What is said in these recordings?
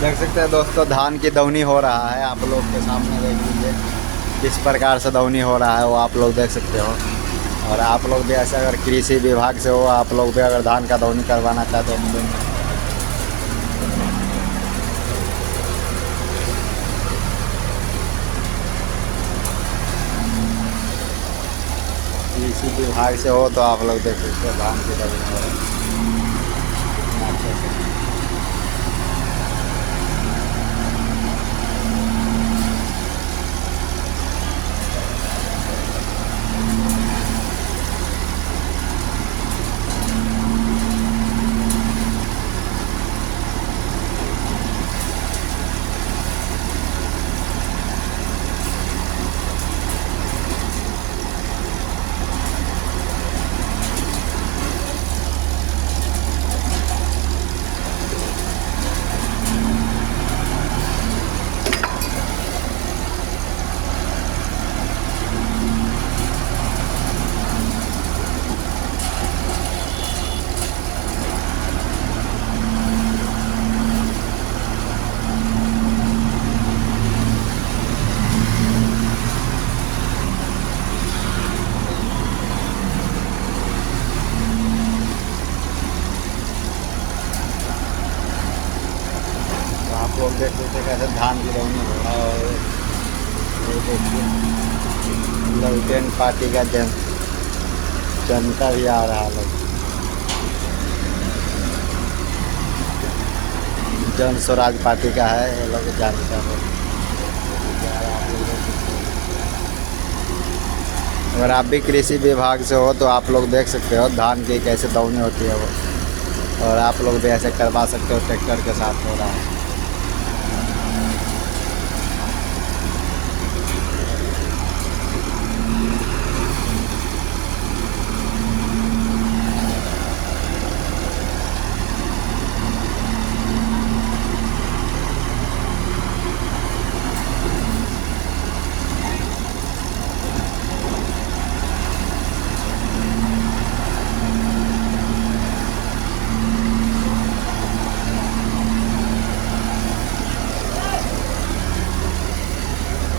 देख सकते हैं दोस्तों, धान की दौनी हो रहा है। आप लोग के सामने देख लीजिए किस प्रकार से दौनी हो रहा है, वो आप लोग देख सकते हो। और आप लोग भी ऐसे अगर कृषि विभाग से हो, आप लोग भी अगर धान का दौनी करवाना चाहते हो कृषि विभाग से हो तो आप लोग देख सकते हो धान की दौनी हो रही है। कितना अच्छे से। तो आप लोग देख सकते हैं कैसे धान की दौनी हो रहा है। और ये देखिए ललटेन पार्टी का जनता भी आ रहा है। जन स्वराज पार्टी का है ये लोग जानते हैं। अगर आप भी कृषि विभाग से हो तो आप लोग देख सकते हो धान की कैसे दौनी होती है वो। और आप लोग भी ऐसे करवा सकते हो, ट्रैक्टर के साथ हो रहा है।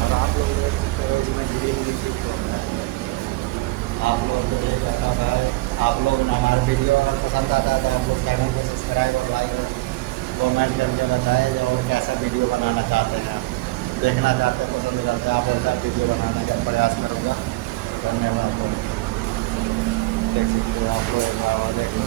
और आप लोग देख सकते हो इसमें ग्रीन लिखी हो रहा है। आप लोग को ये कहता है, आप लोग हमारे वीडियो अगर पसंद आता है तो आप लोग चैनल को सब्सक्राइब और लाइक और कमेंट करके बताएं जो और कैसा वीडियो बनाना चाहते हैं आप, देखना चाहते हैं, पसंद करते हैं आप, वैसा वीडियो बनाने का प्रयास करूँगा। धन्यवाद। देख सकते हो आप लोग एक बार और देख लो।